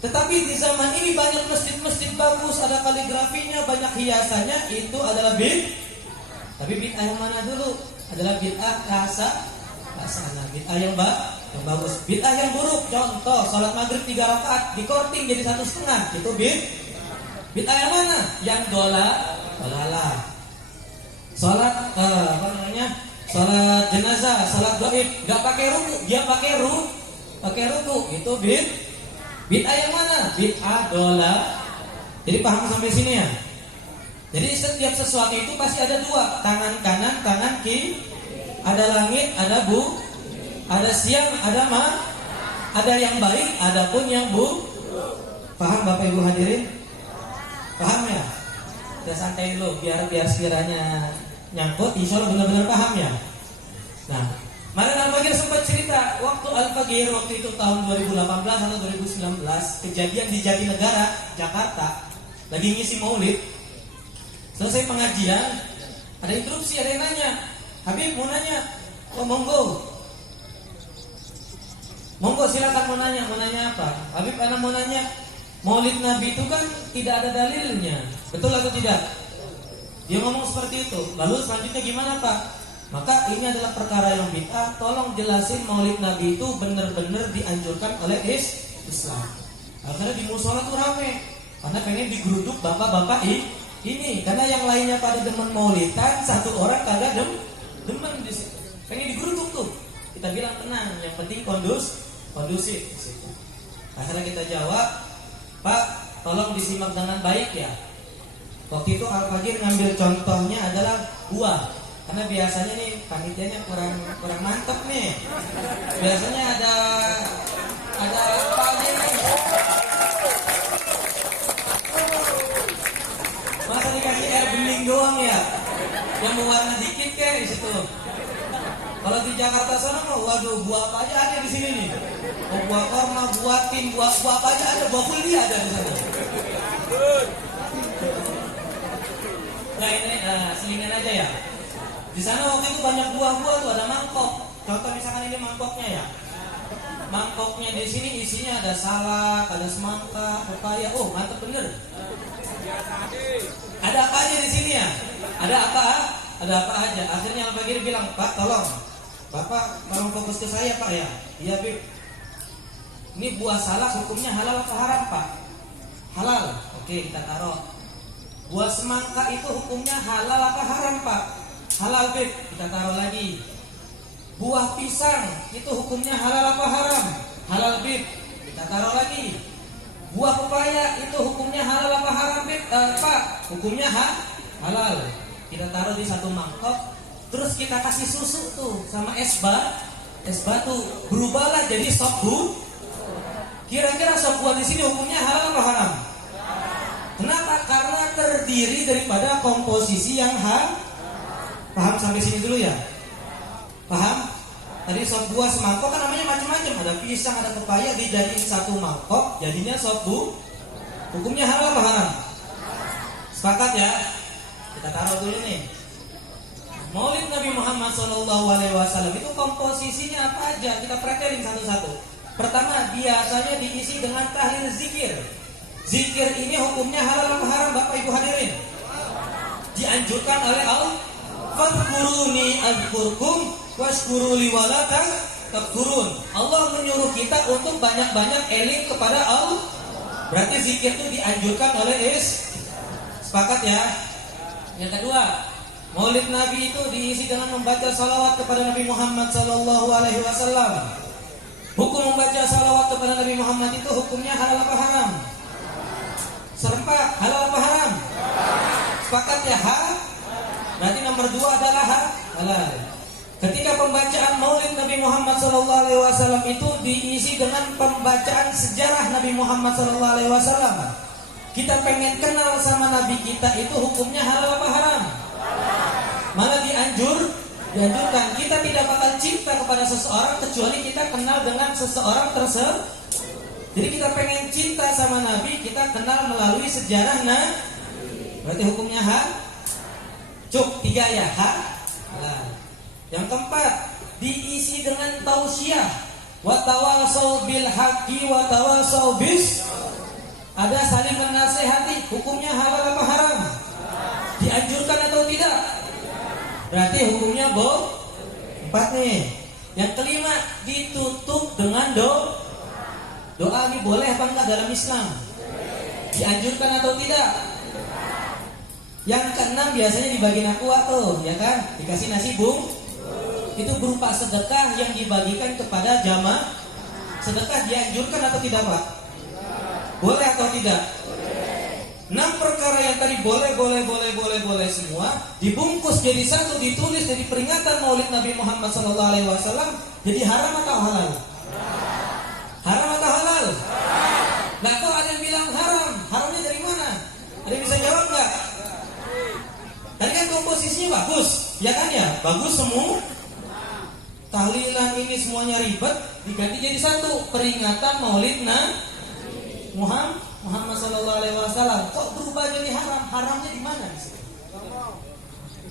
Tetapi di zaman ini banyak masjid-masjid bagus, ada kaligrafinya, banyak hiasannya. Itu adalah Tapi bid'ah yang mana dulu? Adalah bid'ah hasanah, bid'ah yang bagus. Bid'ah yang buruk, contoh salat maghrib 3 rakaat dikorting jadi 1,5. Itu bid'ah yang mana? Yang dolalah. Salat salat jenazah, salat gaib enggak pakai ruku, dia pakai ruku. Itu bid'ah yang mana? Bid'ah dolah. Jadi paham sampai sini ya? Jadi setiap sesuatu itu pasti ada dua, tangan kanan, tangan kiri. Ada langit, ada ada siang, ada ada yang baik, ada pun yang Paham Bapak Ibu hadirin? Paham ya? Udah santai dulu, biar sekiranya nyangkut, insya Allah benar-benar paham ya. Nah, kemarin Al-Fagir sempat cerita waktu Al-Fagir waktu itu tahun 2018 atau 2019 kejadian di Jatinegara, Jakarta, lagi ngisi maulid. Selesai pengajian, ada interupsi, ada yang nanya, Habib mau nanya, monggo silakan mau nanya apa? Habib anak mau nanya, maulid Nabi itu kan tidak ada dalilnya, betul atau tidak? Dia ngomong seperti itu. Lalu selanjutnya gimana Pak? Maka ini adalah perkara yang bid'ah. Tolong jelasin maulid Nabi itu benar-benar dianjurkan oleh Islam. Karena di musola tuh rame, karena pengen digeruduk bapak-bapak ini. Karena yang lainnya pada demen maulidan, satu orang kagak demen di situ. Pengen digeruduk tuh. Kita bilang tenang, yang penting kondusif di situ. Akhirnya kita jawab, Pak, tolong disimak dengan baik ya. Waktu itu Al-Fagir ngambil contohnya adalah buah. Karena biasanya nih panitianya kurang mantap nih. Biasanya ada apa aja nih? Masa dikasih air bening doang ya? Yang mewarna dikit kayak di situ. Kalau di Jakarta sana mah waduh buah apa aja ada di sini nih. Buah korma, buah tin, buah apa aja ada, buah kuliah ada di sana. Nah ini selingan aja ya. Di sana waktu itu banyak buah-buah tuh, ada mangkok. Contoh misalkan ini mangkoknya ya. Mangkoknya di sini isinya ada salak, ada semangka, pepaya. Oh mantep bener. Ada apa aja di sini ya? Ada apa aja. Akhirnya Al-Fagir bilang, Pak tolong, Bapak tolong fokus ke saya Pak ya. Iya Bib. Ini buah salak hukumnya halal atau haram, Pak? Halal. Oke, kita taruh. Buah semangka itu hukumnya halal apa haram, Pak? Halal, Bib. Kita taruh lagi. Buah pisang itu hukumnya halal apa haram? Halal, Bib. Kita taruh lagi. Buah pepaya itu hukumnya halal apa haram, Bib? Pak, hukumnya halal. Kita taruh di satu mangkok. Terus kita kasih susu tuh sama es batu. Berubahlah jadi sop buah. Kira-kira sop buah di sini hukumnya halal apa haram? Kenapa? Karena terdiri daripada komposisi yang paham sampai sini dulu ya? Paham? Tadi sop buah semangkok kan namanya macam-macam. Ada pisang, ada pepaya, dijadiin satu mangkok, jadinya sop buah. Hukumnya halal apa haram? Sepakat ya? Kita taruh dulu nih. Maulid Nabi Muhammad SAW itu komposisinya apa aja? Kita pretelin satu-satu. Pertama, biasanya diisi dengan tahlil zikir. Zikir ini hukumnya halal apa haram, Bapak Ibu hadirin? Dianjurkan oleh Allah. Fadhkuruni azkurkum washkuruli wala takfurun. Allah menyuruh kita untuk banyak-banyak eling kepada Allah. Berarti zikir itu dianjurkan oleh Sepakat ya? Yang kedua, Maulid Nabi itu diisi dengan membaca salawat kepada Nabi Muhammad SAW. Hukum membaca salawat kepada Nabi Muhammad itu hukumnya halal apa haram? Serempak, halal apa haram? Sepakat ya? Berarti nomor 2 adalah halal. Ketika pembacaan Maulid Nabi Muhammad SAW itu diisi dengan pembacaan sejarah Nabi Muhammad SAW. Kita pengen kenal sama Nabi kita itu hukumnya halal apa haram? Malah dianjurkan. Kita tidak bakal cinta kepada seseorang kecuali kita kenal dengan seseorang tersebut. Jadi kita pengen cinta sama Nabi, kita kenal melalui sejarah Berarti hukumnya Cuk, 3 ya, Yang keempat, diisi dengan tausiah. Wa tawasau bil haqqi wa tawasau bis. Ada saling menasehati, hukumnya halal apa haram? Dianjurkan atau tidak? Berarti hukumnya 4 nih. Yang kelima, ditutup dengan doa ini boleh apa enggak dalam Islam? Dianjurkan atau tidak? Yang keenam biasanya di bagian aqua tuh, ya kan? Dikasih nasi itu berupa sedekah yang dibagikan kepada jamaah. Sedekah dianjurkan atau tidak, Pak? Boleh atau tidak? 6 perkara yang tadi boleh semua dibungkus jadi satu, ditulis jadi peringatan Maulid Nabi Muhammad SAW. Jadi haram atau halal? Haram atau halal? Nah, kok ada yang bilang haram? Haramnya dari mana? Ada yang bisa jawab nggak? Tadi kan komposisinya bagus, ya kan ya? Bagus semua. Tahlilan ini semuanya ribet, diganti jadi satu, peringatan Maulid Muhammad SAW. Kok berubah jadi haram? Haramnya di mana di situ?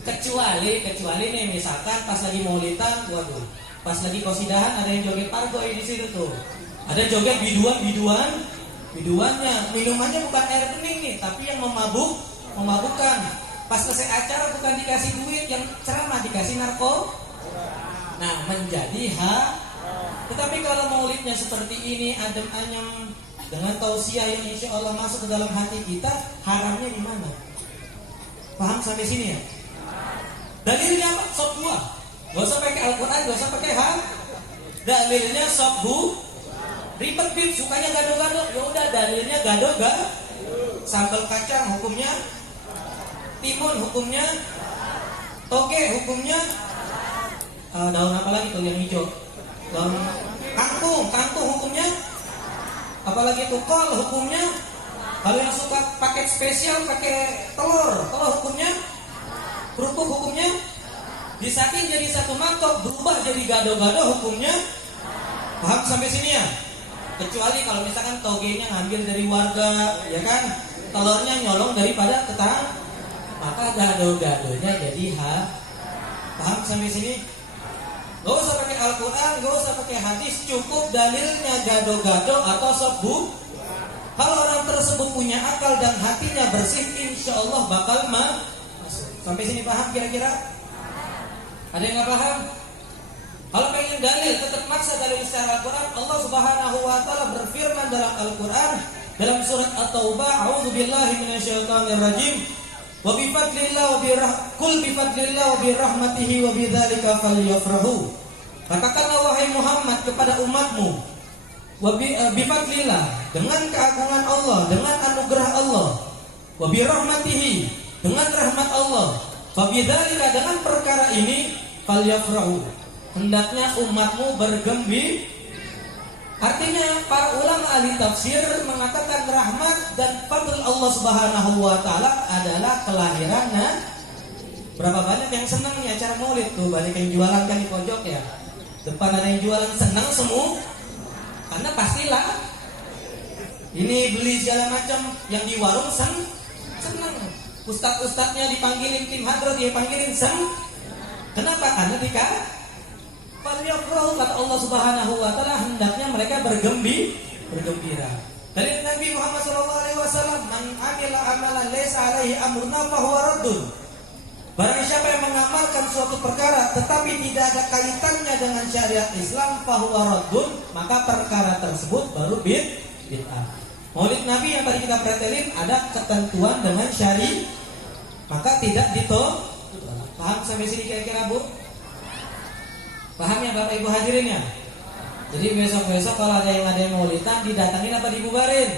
Kecuali nih misalkan pas lagi maulidan, waduh, pas lagi qasidahan ada yang joget pargoy di situ tuh. Ada joget biduannya, minumannya bukan air bening nih, tapi yang memabukkan. Pas selesai acara bukan dikasih duit, yang ceramah dikasih narko. Nah, menjadi Tetapi kalau maulidnya seperti ini, adem anyem dengan tausiah yang insya Allah masuk ke dalam hati kita, haramnya di mana? Paham sampai sini ya? Dalilnya apa? Sop buah. Gak usah pakai Al-Quran, gak usah pakai Dalilnya sop buah. Ribet bib, sukanya gado-gado. Ya udah, dalilnya gado-gado. Sambal kacang hukumnya, timun hukumnya, toge hukumnya, daun apa lagi tuh yang hijau? Daun kangkung hukumnya, apalagi itu kol hukumnya. Kalau yang suka paket spesial pakai telur hukumnya, kerupuk hukumnya. Disaking jadi satu mangkok berubah jadi gado-gado hukumnya. Paham sampai sini ya? Kecuali kalau misalkan togenya ngambil dari warga, ya kan? Telurnya nyolong daripada tetangga, maka gado-gadonya jadi Paham sampai sini? Gak usah pakai Al-Quran, gak usah pakai hadis, cukup dalilnya gado-gado atau sop buah. Kalau orang tersebut punya akal dan hatinya bersih, insya Allah bakal masuk. Sampai sini paham kira-kira? Ada yang nggak paham? Kalau pengen dalil, tetap maksa dalil secara Al-Quran. Allah Subhanahu wa Ta'ala berfirman dalam Al-Quran dalam surat At-Taubah, A'udzubillahi minasyaitonirrajim. Wa bifadlillah kul bifadlillah wa birahmatihi wa bidzalika falyafrahu. Katakanlah wahai Muhammad kepada umatmu, wa bifadlillah, dengan keagungan Allah, dengan anugerah Allah, wa birahmatihi, dengan rahmat Allah, fa bidzalika, dengan perkara ini, falyafrahu, hendaknya umatmu bergembira. Artinya para ulama ahli tafsir mengatakan rahmat dan fadl Allah Subhanahu wa Ta'ala adalah kelahiran. Berapa banyak yang senang nih acara maulid tuh, banyak yang jualan kan di pojok ya. Depan ada yang jualan, senang semua. Karena pastilah ini beli segala macam, yang di warung senang. Ustadz-ustadznya dipanggilin, tim hadrat dia panggilin Kenapa? Karena falyafrahu, kata Allah Subhanahu wa Ta'ala, hendaknya mereka bergembira. Dari Nabi Muhammad SAW, man amila amalan laysa alaihi amruna fahuwa raddun. Barang siapa yang mengamalkan suatu perkara tetapi tidak ada kaitannya dengan syariat Islam, fahuwa raddun, maka perkara tersebut baru bid'ah. Maulid Nabi yang tadi kita pretelin ada ketentuan dengan syari, maka tidak ditolak. Paham sampai sini kira-kira, Bu? Paham ya Bapak Ibu hadirin ya? Jadi besok-besok kalau ada yang maulidan, didatangin apa dibubarin?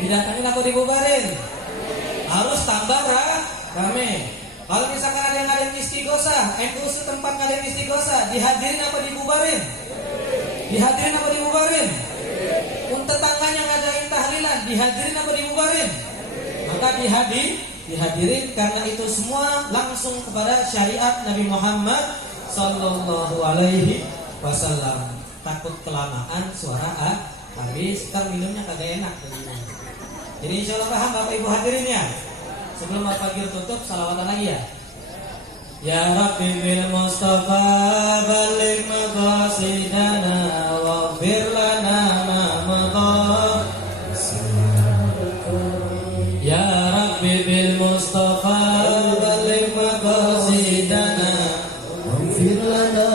Didatangin apa dibubarin? Harus tambah rame. Kalau misalkan ada yang ngadain istighosah, NU setempat ngadain istighosah, dihadirin apa dibubarin? Dihadirin apa dibubarin? Untuk tetangganya ngadain tahlilan, dihadirin apa dibubarin? Maka dihadirin, karena itu semua langsung kepada syariat Nabi Muhammad Sallallahu alaihi wasallam. Takut kelamaan suara habis, kan minumnya kagak enak. Jadi insya Allah paham Bapak Ibu hadirin ya. Sebelum Bapak Gil tutup, salawatan lagi ya. Ya Rabbi bil Mustafa balik maqasidana waghfir lana ma madha. Ya Rabbi bil Mustafa balik maqasidana waghfir lana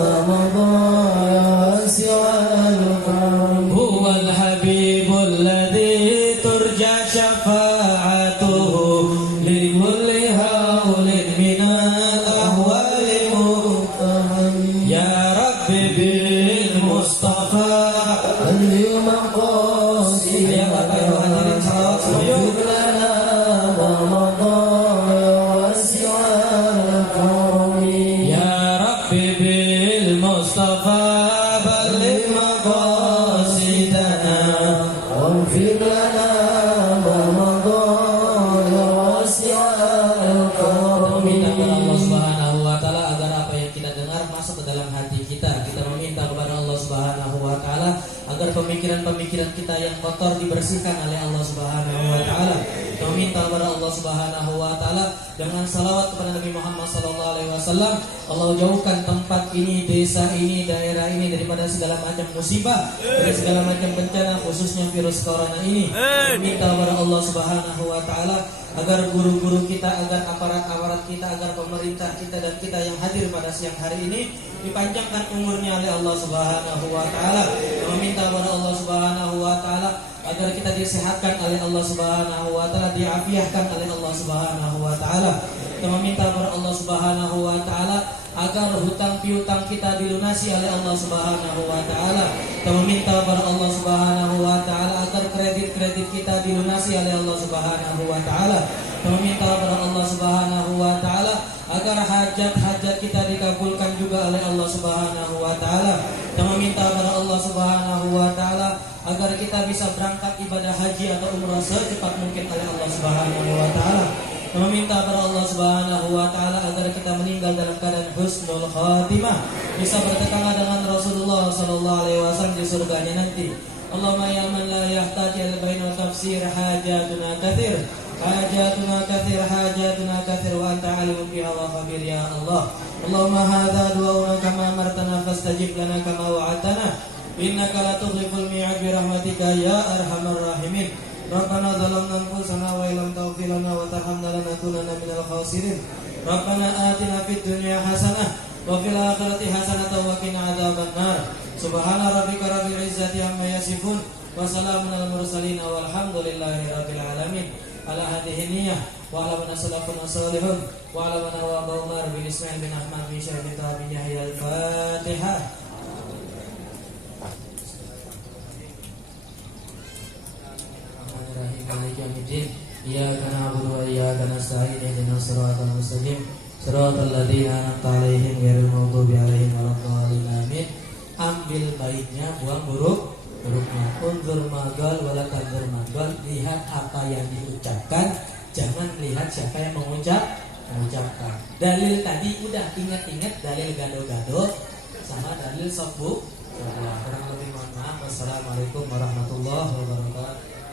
ma madha siwal karim. Huwal habibul ladzi turja syafa'atuhu li kulli haulin minal ahwali muqtaham. Ya Rabbi bil Mustafa al-yawm qasid. Ya Bapak Ibu hadirin salawat waghfir lana ma madha siwal karim. Ya Rabbi bil Mustafa balik maqasidana waghfir lana ma madha wasi'al karim. Meminta kepada Allah Subhanahu wa Ta'ala agar apa yang kita dengar masuk ke dalam hati kita. Kita meminta kepada Allah Subhanahu wa Ta'ala agar pemikiran-pemikiran kita yang kotor dibersihkan oleh Allah Subhanahu wa Ta'ala. Kita meminta kepada Allah Subhanahu wa Ta'ala dengan salawat kepada Nabi Muhammad sallallahu alaihi wasallam, Allah jauhkan tempat ini, desa ini, daerah ini daripada segala macam musibah, dari segala macam bencana, khususnya virus corona ini. Minta kepada Allah Subhanahu wa Ta'ala agar guru-guru kita, agar aparat-aparat kita, agar pemerintah kita dan kita yang hadir pada siang hari ini dipanjangkan umurnya oleh Allah Subhanahu wa Ta'ala. Meminta kepada Allah Subhanahu wa Ta'ala agar kita disehatkan oleh Allah Subhanahu wa Ta'ala, diafiahkan oleh Allah Subhanahu wa Ta'ala. Kita meminta kepada Allah Subhanahu wa Ta'ala agar hutang piutang kita dilunasi oleh Allah Subhanahu wa Ta'ala. Kita meminta kepada Allah Subhanahu wa Ta'ala agar kredit-kredit kita dilunasi oleh Allah Subhanahu wa Ta'ala. Kita meminta kepada Allah Subhanahu wa Ta'ala agar hajat-hajat kita dikabulkan juga oleh Allah Subhanahu wa Ta'ala. Kita meminta kepada Allah Subhanahu wa Ta'ala agar kita bisa berangkat ibadah haji atau umrah secepat mungkin oleh Allah Subhanahu wa Ta'ala. Meminta kepada Allah Subhanahu wa Ta'ala agar kita meninggal dalam keadaan husnul khatimah, bisa bertetangga dengan Rasulullah sallallahu alaihi wasallam di surganya nanti. Allahumma ya man la yahtaju al-bain wa tafsir hajatuna katsir wa anta alimun biha wa khabir ya Allah. Allahumma hadza du'auna kama amartana fastajib lana kama wa'adtana innaka la tukhliful mi'ad bi rahmatika ya arhamar rahimin. Rabbana zalamna anfusana wa illam taghfir lana wa tarhamna lanakunanna minal khasirin. Rabbana atina fid dunya hasanah wa fil akhirati hasanatan wa qina adzabannar. Subhana rabbika rabbil izzati amma yasifun wa salamun alal mursalin walhamdulillahi rabbil alamin. Ala hadhihi niyyah wa ala man salafun salihun wa ala man wa Umar bin Ismail bin Ahmad bin Syekh bin Tabi Yahya al-Fatihah. Bismillahirrahmanirrahim. Maliki yaumiddin. Iyyaka na'budu wa iyyaka nasta'in. Ihdinas siratal mustaqim. Siratal ladzina an'amta 'alaihim ghairil maghdubi 'alaihim waladdallin. Amin. Ambil baiknya, buang buruknya. Unzur magal walakanzur magal. Lihat apa yang diucapkan, jangan lihat siapa yang mengucapkan. Dalil tadi udah ingat-ingat, dalil gado-gado sama dalil sobu. Kurang lebih mohon maaf. Wassalamualaikum warahmatullahi wabarakatuh.